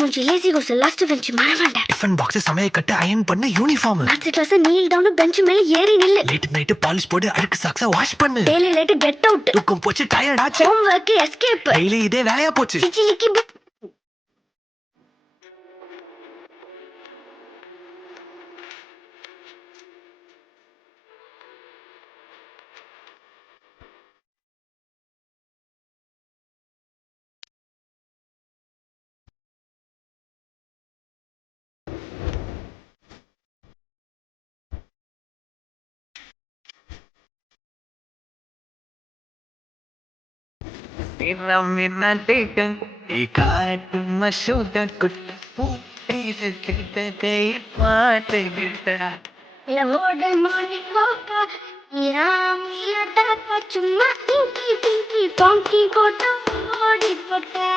மூஞ்சி lazy goes last bench மறவேண்டா. Tiffin box சமையல் கட்டு அயன் பண்ணு uniform. Maths class kneel down bench மேல ஏறி நில்லு. லேட் நைட் பாலிஷ் போடு அழுக்கு சாக்ஸ வாஷ் பண்ணு. Daily late get out. தூக்கம் போச்சு டயர்ட் ஆச்சு. Home work escape. டெய்லி இதே வேலையா போச்சு. சிச்சிலிக்கி சும்மா டோங்கி போட்டா ஓடி போட்டா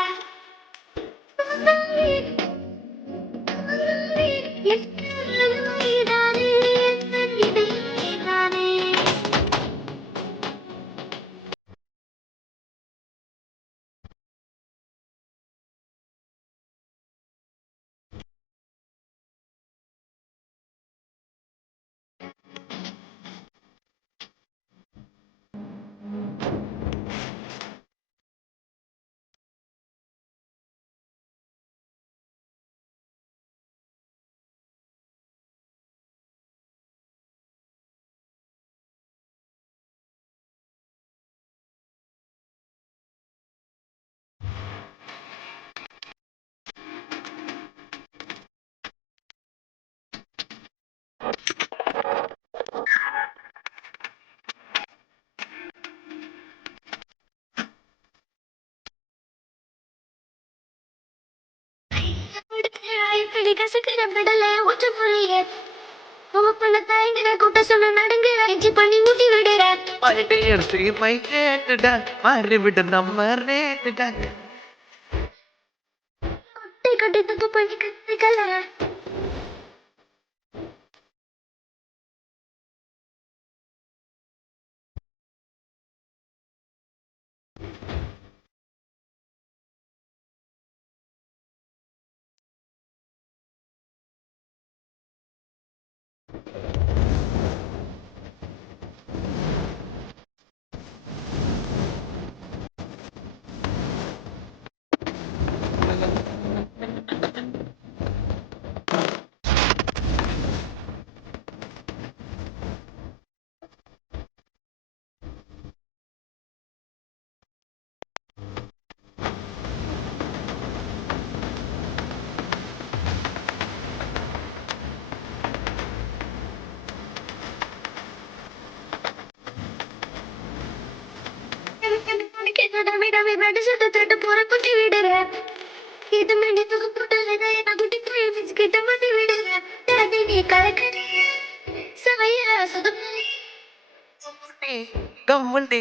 கம்முண்டி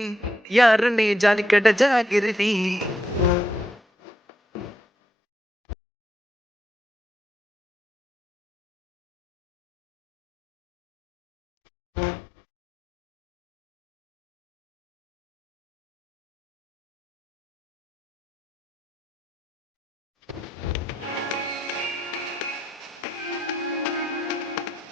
யாருன்னே ஜாலிக்கட்ட ஜாகிரதி.